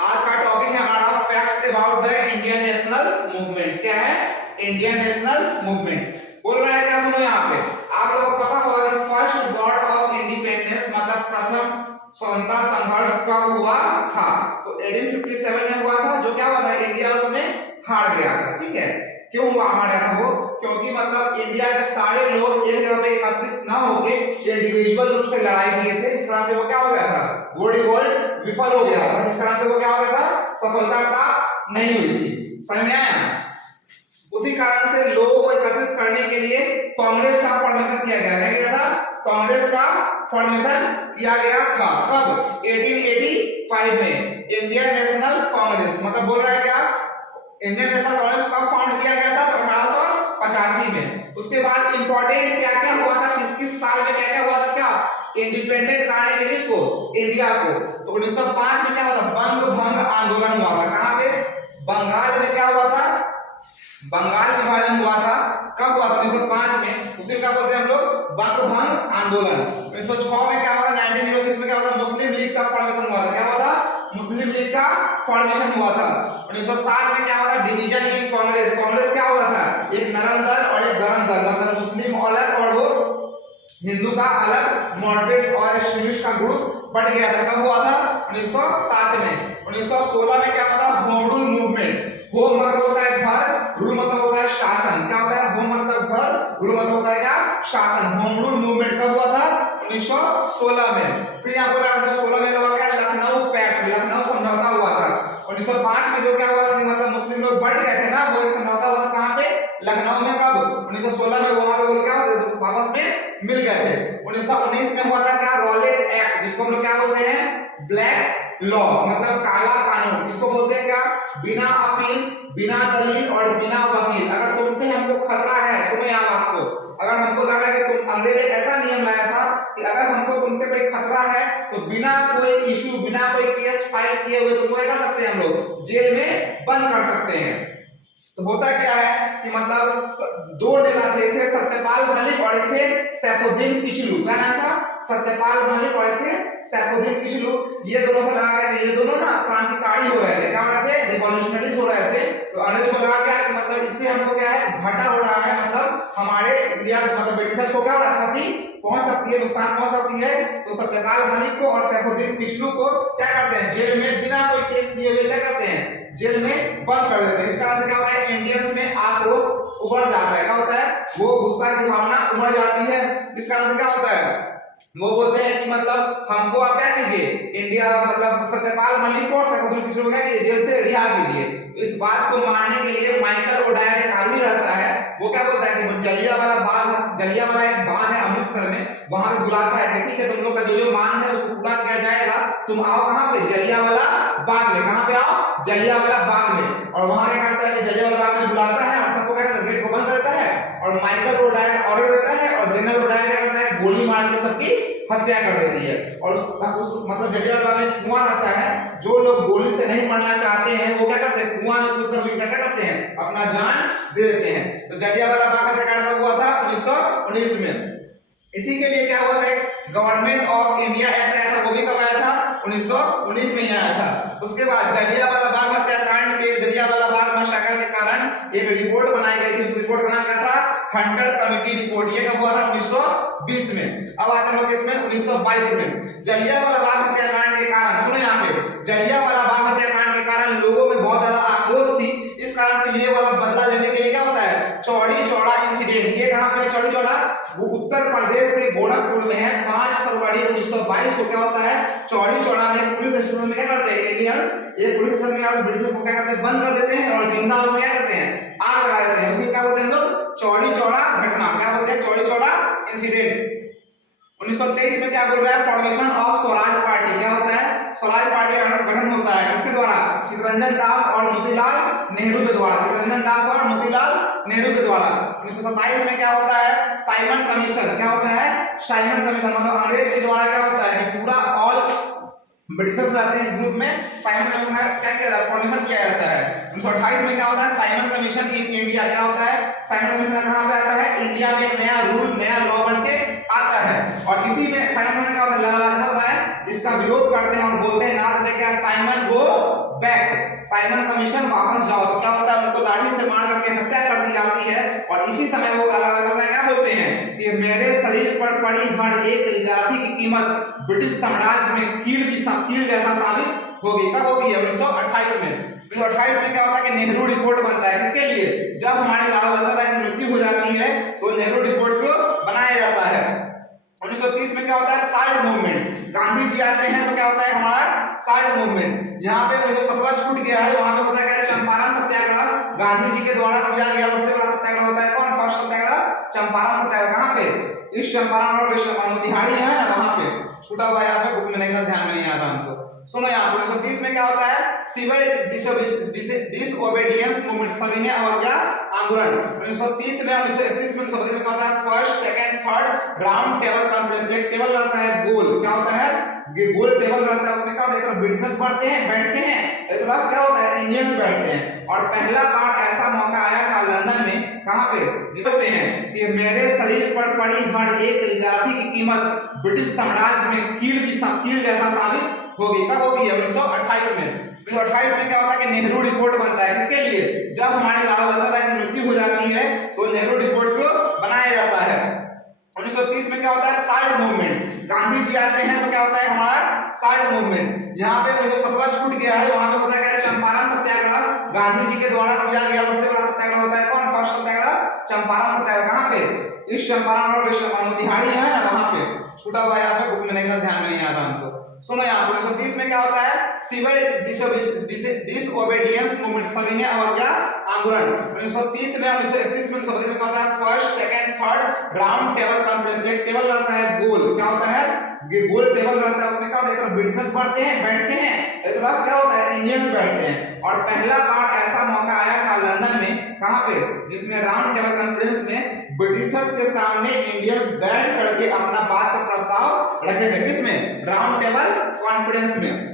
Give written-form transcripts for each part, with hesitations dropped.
आज का टॉपिक है हमारा facts about the Indian national movement. क्या है? Indian national movement. बोल रहा है क्या? सुनो यहाँ पे आप लोगों को पता होगा कि फर्स्ट वॉर ऑफ इंडिपेंडेंस मतलब प्रथम स्वतंत्रता संघर्ष कब हुआ था? तो 1857 में हुआ था, जो क्या हुआ था, इंडिया उसमें हार गया था। ठीक है, क्यों हुआ हार गया था वो? क्योंकि मतलब इंडिया के सारे लोग एक जगह पे एकत्रित ना होके इंडिविजुअल रूप से लड़ाई किए थे। इस तरह से वो क्या हो गया था, वो रिवोल्ट विफल हो गया था। इस तरह से वो क्या हो गया था, सफलता प्राप्त नहीं हुई थी। समझ में आया? उसी कारण से लोगों को एकत्रित करने के लिए कांग्रेस का फॉर्मेशन किया गया। क्या किया था? कांग्रेस का फॉर्मेशन किया गया था। कब? 1885 में इंडियन नेशनल कांग्रेस। मतलब बोल रहा है क्या, इंडियन नेशनल कांग्रेस कब फाउंड किया गया था? तो 1885 में। उसके बाद इंपॉर्टेंट क्या क्या हुआ था, किस किस साल में क्या क्या हुआ था? क्या इंडिपेंडेंट कराने के लिए इसको, इंडिया को। तो 1905 में क्या हुआ था? बंग भंग आंदोलन हुआ था। कहां पे? बंगाल में। क्या हुआ था? बंगाल विभाजन हुआ था। कब हुआ था? 1905 में। उसे क्या बोलते हैं हम लोग? बंग भंग आंदोलन। 1906 में क्या हुआ था? 1906 में क्या हुआ था? मुस्लिम लीग का फॉर्मेशन हुआ था। क्या हुआ था? मुस्लिम लीग का फॉर्मेशन हुआ था। 1907 में क्या हुआ था? Division in Congress. कांग्रेस क्या हुआ था? एक नरम दल और एक गरम दल, मतलब मुस्लिम अलग और वो हिंदू का अलग, मॉडरेट्स और एक्सट्रीमिस्ट का ग्रुप बढ़ गया था। कब हुआ था? 1907 में। 1916 में क्या हुआ था? Home rule movement. होम मतलब होता है घर, रूल मतलब होता है शासन। क्या होता है? होम मतलब घर, रूल मतलब होता है क्या? शासन। होम रूल मूवमेंट कब हुआ था? 1916 में। फिर यहाँ पर 1916 में हुआ क्या? लखनऊ पैक्ट, लखनऊ समझौता हुआ था। 1905 में जो क्या हुआ था कि मतलब मुस्लिम लोग बढ़ गए थे ना, वो एक समझौता हुआ था। कहाँ पे? लखनऊ में। कब? 1916 में। वहां पे वो लोग क्या हुआ था, वापस में मिल गए थे। 1919 में हुआ था क्या? रॉलेट एक्ट, जिसको हम लोग क्या बोलते हैं? ब्लैक लॉ, मतलब काला कानून। इसको बोलते हैं क्या? बिना अपील, बिना दलील और बिना वकील अगर तुमसे हमको खतरा है, सुनो यहाँ बात को, अगर हमको लग रहा है कि तुम, अंग्रेज एक ऐसा नियम लाया था कि अगर हमको तुमसे कोई खतरा है तो बिना कोई इशू, बिना कोई केस फाइल किए हुए तुमको क्या कर सकते हैं, हम लोग जेल में बंद कर सकते हैं। तो होता क्या है कि मतलब दो नेता थे, सत्यपाल मलिक और एक थे सैफुद्दीन किचलू। क्या नाम था? सत्यपाल मलिक और एक थे सैफुद्दीन किचलू। ये दोनों से लगा गया, ये दोनों ना क्रांतिकारी हो रहे थे। क्या हो रहे थे? रिवॉल्यूशनरीज हो रहे थे। तो अंग्रेज को लगा क्या कि मतलब इससे हमको क्या है, घाटा हो रहा है, मतलब हमारे इंडिया मतलब ब्रिटिशर्स को क्या हो रहा है, क्षति पहुंच सकती है, नुकसान पहुंच सकती है। तो सत्यपाल मलिक को और सैफुद्दीन किचलू को क्या करते हैं, जेल में बिना कोई केस किए हुए क्या करते हैं, जेल में बंद कर देते हैं। इस कारण से क्या होता है, इंडियंस में आक्रोश उभर जाता है। क्या होता है? वो गुस्सा की भावना उभर जाती है। इस कारण से क्या होता है, वो बोलते हैं कि मतलब हमको आप क्या कीजिए, इंडिया मतलब सत्यपाल मलिक को और सैफुद्दीन किचलू को क्या कीजिए, जेल से रिहा कीजिए। तो इस बात को मानने के लिए माइकल ओडायर एक आदमी रहता है, वो क्या बोलता है कि जलियांवाला बाग, जलियांवाला एक बाग है अमृतसर में, वहां पे बुलाता है कि ठीक है तुम लोग का जो जो मांग है उसको पूरा किया जाएगा, तुम आओ कहां पे, जलियांवाला बाग में। कहां पे आओ? जलियांवाला बाग में। और वहां क्या करता है कि जलियांवाला बाग में बुलाता है और सबको क्या करता है, गेट को बंद करता है और माइकल ओडायर ऑर्डर देता है और जनरल ओडायर क्या करता है, गोली मार के सबकी हत्या कर देती है। और उस मतलब जलियांवाला में कुआं रहता है, जो लोग गोली से नहीं मरना चाहते हैं वो क्या करते हैं, कुआं में कूद कर क्या करते हैं, अपना जान दे देते हैं। तो जलियांवाला बाग हत्याकांड कब हुआ था? 1919 में। इसी के लिए क्या हुआ था, गवर्नमेंट ऑफ इंडिया एक्ट आया था, वो भी कब आया था? 1919 में ही आया था। उसके बाद जलियांवाला बाग हत्याकांड के, जलियांवाला बाग मैसेकर के कारण एक रिपोर्ट बनाई गई थी। उस रिपोर्ट का नाम क्या था? Hunter committee report. ये कब हुआ था? 1920 में। अब आते हैं लोग इसमें 1922 में। जलियांवाला बाग हत्याकांड के कारण, सुनो यहाँ पे, जलियांवाला बाग हत्याकांड के कारण लोगों में बहुत ज्यादा आक्रोश थी। इस कारण से ये वाला बदला लेने के लिए क्या होता है, चौड़ी चौड़ा इंसिडेंट। ये कहां पे चौड़ी चौड़ा? वो उत्तर प्रदेश के गोरखपुर में है। 5 फरवरी 1922 को क्या होता है, चौड़ी चौड़ा में पुलिस स्टेशन में क्या करते हैं इंडियंस, एक पुलिस स्टेशन में ब्रिटिश को क्या करते हैं, बंद कर देते हैं और जिंदा उसमें क्या करते हैं, आग लगा देते हैं। उसी क्या बोलते हैं लोग, चौड़ी चौड़ा घटना। क्या बोलते हैं? चौड़ी चौड़ा इंसिडेंट। 1923 में क्या बोल रहा है, फॉर्मेशन ऑफ स्वराज पार्टी। क्या होता है? स्वराज पार्टी का गठन होता है। किसके द्वारा? चित्तरंजन दास और मोतीलाल नेहरू के द्वारा। चित्तरंजन दास और मोतीलाल नेहरू के द्वारा। 1927 में क्या होता है, साइमन कमीशन। क्या होता है? साइमन कमीशन मतलब अंग्रेज के द्वारा क्या होता है कि पूरा ऑल ब्रिटिशर्स रहते हैं इस ग्रुप में, साइमन कमीशन क्या किया जाता है, फॉर्मेशन किया जाता है। 1928 में क्या होता है, साइमन कमीशन इन इंडिया। क्या होता है? साइमन कमीशन कहां पे आता है? इंडिया में एक नया रूल, नया लॉ बन के आता है। और इसी में साइमन में क्या होता है, लाला लाजपत राय इसका विरोध करते हैं और बोलते हैं, नारा देते हैं क्या, Simon go back, Simon commission वापस जाओ। तो क्या होता है, उनको लाठी से मार करके हत्या कर दी जाती है और इसी समय वो क्या बोलते हैं कि मेरे शरीर पर पड़ी हर एक लाठी की कीमत ब्रिटिश साम्राज्य में कील जैसा साबित होगी। कब होती है, 1928 में। 1928 में क्या होता है कि नेहरू रिपोर्ट बनता है, किसके लिए, जब हमारे लाला लाजपत राय की मृत्यु हो जाती है तो नेहरू रिपोर्ट को बनाया जाता है। 1930 में क्या होता है, साल्ट मूवमेंट, गांधी जी आते हैं तो क्या होता है हमारा साल्ट मूवमेंट। यहाँ पे 1917 छूट गया है, वहां पे होता है चंपारण सत्याग्रह, गांधी जी के द्वारा किया गया सबसे बड़ा सत्याग्रह होता है कौन, फर्स्ट सत्याग्रह चंपारण सत्याग्रह। कहां पे, इस चंपारण और वेस्ट चंपारण, मोतिहारी है ना, वहां पे छूटा हुआ है, यहाँ पे बुक में नहीं था, ध्यान में नहीं आता हमको। सुनो यहाँ 1930 में क्या होता है, सिविल डिसओबीडियंस मूवमेंट, सविनय अवज्ञा आंदोलन। 1930 में, 1931 में, 1932 में क्या होता है, first second third round table conference. एक टेबल रहता है गोल, क्या होता है, गोल टेबल रहता है, उसमें क्या होता है, एक तरफ ब्रिटिशर्स बैठते हैं, एक तरफ क्या होता है, इंडियंस बैठते हैं। और पहला बार ऐसा मौका आया था लंदन में, कहां पे, जिसपे हैं कि मेरे शरीर पर पड़ी हर एक लाठी की कीमत ब्रिटिश साम्राज्य में कील जैसा साबित होगी। कब होती है, 1928 में। 1928 में क्या होता है कि नेहरू रिपोर्ट बनता है, किसके लिए, जब हमारे लाला लाजपत राय की मृत्यु हो जाती है तो नेहरू रिपोर्ट को बनाया जाता है। 1930 में क्या होता है, साल्ट मूवमेंट, गांधी जी आते हैं तो क्या होता है हमारा साल्ट मूवमेंट। यहाँ पे 1917 छूट गया है, वहां पे होता है चंपारण सत्याग्रह, गांधी जी के द्वारा किया गया सबसे बड़ा सत्याग्रह होता है कौन, फर्स्ट सत्याग्रह चंपारण सत्याग्रह। कहां पे, इस चंपारण और वेस्ट चंपारण, मोतिहारी है ना, वहां पे छूटा हुआ है, यहाँ पे बुक में नहीं था, ध्यान में नहीं आता हमको। सुनो यहाँ 1930 में क्या होता है, सिविल डिसओबीडियंस मूवमेंट, सविनय अवज्ञा आंदोलन। 1930 में, 1931 में, 1932 में क्या होता है, first second third round table conference. एक टेबल रहता है गोल, क्या होता है, गोल टेबल रहता है, उसमें क्या होता है, एक तरफ ब्रिटिशर्स बैठते हैं, एक तरफ क्या होता है, इंडियंस बैठते हैं। और पहला बार ऐसा मौका आया था लंदन में, कहां पे, जिसमें राउंड टेबल कॉन्फ्रेंस में ब्रिटिशर्स के सामने इंडियंस बैठ करके अपना बात का प्रस्ताव रखे थे, किसमें, राउंड टेबल कॉन्फ्रेंस में।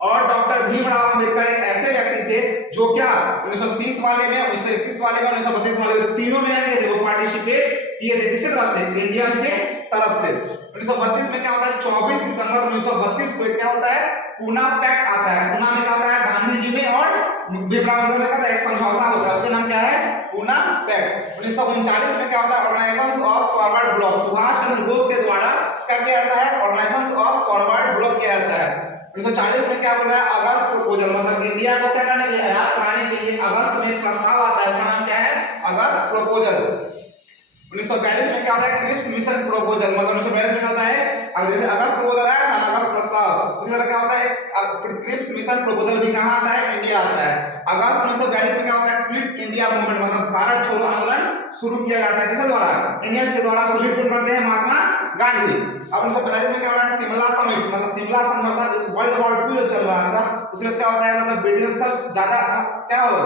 और डॉक्टर भीमराव अंबेडकर एक ऐसे व्यक्ति थे जो क्या 1930 वाले में, 1931 वाले में, 1932 वाले में, तीनों में आए थे, वो पार्टिसिपेट किए थे, किसके तरफ से, इंडिया के तरफ से। 1932 में क्या होता है, 24 सितंबर 1932 को क्या होता है, पूना पैक्ट आता है। पूना में क्या होता है, गांधी जी में और भीमराव अम्बेडकर का एक समझौता होता है, उसका नाम क्या है, पूना पैक्ट। 1939 में क्या होता है, organization of forward bloc, Subhash Chandra Bose के द्वारा क्या किया जाता है, ऑर्गेनाइजेशन ऑफ फॉरवर्ड ब्लॉक किया जाता है। 1940 में क्या बोल रहा है, अगस्त प्रपोजल, मतलब इंडिया को क्या करने के लिए, आजाद कराने के लिए अगस्त में प्रस्ताव आता है, उसका नाम क्या है, अगस्त प्रपोजल। 1942 में क्या होता है, क्रिप्स मिशन प्रपोजल, मतलब 1942 में क्या होता है, जैसे अगस्त प्रपोजल आया था, अगस्त प्रस्ताव, उसी तरह क्या होता है, अब क्रिप्स मिशन प्रपोजल भी कहां आता है, इंडिया आता है। अगस्त 1942 में क्या होता है, क्विट इंडिया मूवमेंट, मतलब भारत छोड़ो आंदोलन शुरू किया जाता है, किसके द्वारा, इंडियंस के द्वारा, लीड करते हैं महात्मा गांधी। अब 1945 में क्या हो रहा है, शिमला समिट, मतलब शिमला समझौता, जैसे वर्ल्ड वॉर 2 जब चल रहा था, उसमें क्या होता है, मतलब ब्रिटिशर्स ज्यादा क्या हो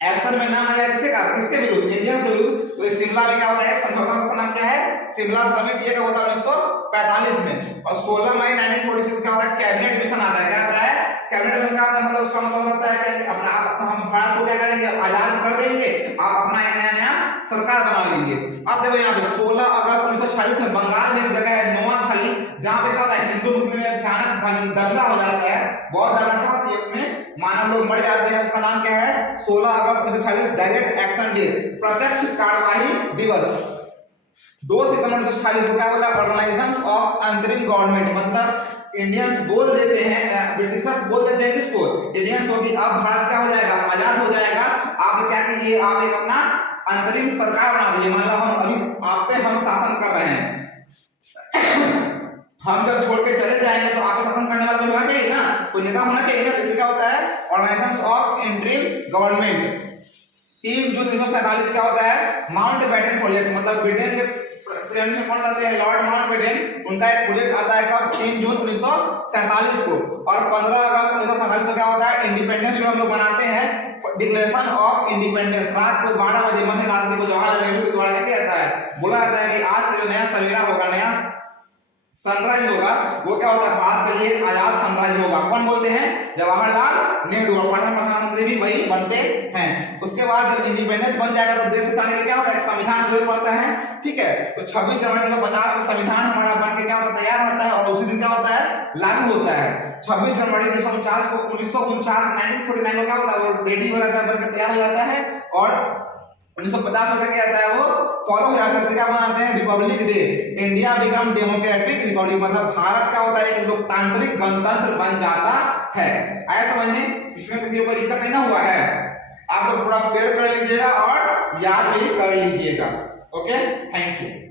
एक्शन में ना आया, किसके विरुद्ध, इंडियंस के विरुद्ध। तो शिमला में क्या होता है, समझौता, उसका नाम क्या है, शिमला समिट। ये क्या होता है 1945 में। और 16 मई 1946 क्या होता है, कैबिनेट मिशन आता है। क्या आता है, कैबिनेट मिशन, क्या होता है, मतलब उसका मतलब होता है कि अपना हम भारत को क्या करेंगे, आजाद कर देंगे, आप अपना एक नया सरकार बना लीजिए। अब देखो यहाँ पे 16 अगस्त 1946 में बंगाल में एक जगह है नोआखाली, जहां पे क्या होता है, हिंदू मुस्लिम में भयानक दंगा हो जाता है, बहुत ज्यादा क्या होती है, इसमें मानव लोग मर जाते हैं। उसका नाम क्या है, 16 अगस्त 1946 डायरेक्ट एक्शन डे, प्रत्यक्ष कार्यवाही दिवस। 2 सितंबर 1946 को क्या बोला, ऑर्गेनाइजेशन ऑफ अंतरिम गवर्नमेंट, मतलब इंडियंस बोल देते हैं, ब्रिटिशर्स बोल देते हैं किसको, इंडियंस को, कि अब भारत क्या हो जाएगा, आजाद हो जाएगा, आप क्या कीजिए, आप एक अपना अंतरिम सरकार बना दीजिए, मतलब हम अभी आप पे हम शासन कर रहे हैं, हम जब छोड़ के चले जाएंगे तो आप शासन करने वाला तो होना चाहिए ना, कोई नेता होना चाहिए ना। इसलिए क्या होता है, ऑर्गेनाइजेशन ऑफ इंटरिम गवर्नमेंट। 3 जून 1947 क्या होता है, माउंट बैटन प्रोजेक्ट, मतलब ब्रिटेन के प्रेसिडेंट में कौन रहते हैं, लॉर्ड माउंट बैटन, उनका एक प्रोजेक्ट आता है कब, 3 जून 1947 को। और 15 अगस्त 1947 को क्या होता है, इंडिपेंडेंस डे हम लोग मनाते हैं, डिक्लेरेशन ऑफ इंडिपेंडेंस। रात को 12 बजे मध्य रात्रि को जवाहरलाल नेहरू के द्वारा क्या कहता है, बोला जाता है कि आज से जो नया सवेरा होगा, नया सनराइज होगा वो क्या होता है, भारत के लिए एक आजाद सनराइज होगा। कौन बोलते हैं, जवाहरलाल नेहरू, और प्रधानमंत्री भी वही बनते हैं। उसके बाद जब इंडिपेंडेंस बन जाएगा तो देश को चलाने के लिए क्या होता है, एक संविधान जरूर पड़ता है, ठीक है। तो 26 जनवरी 1950 को संविधान हमारा बन के क्या होता है, तैयार होता है, और उसी दिन क्या होता है, लागू होता है। 26 जनवरी 1949 को 1949 को क्या होता है, वो रेडी हो जाता है, बनकर तैयार हो जाता है, और 1950 में क्या आता है, वो फॉलो हो जाता है। क्या बनाते हैं, Republic day, India become democratic Republic, मतलब भारत क्या होता है, एक लोकतांत्रिक गणतंत्र बन जाता है। आया समझ में, इसमें किसी को दिक्कत नहीं ना हुआ है। आप लोग पूरा फेयर कर लीजिएगा और याद भी कर लीजिएगा। Okay, thank you.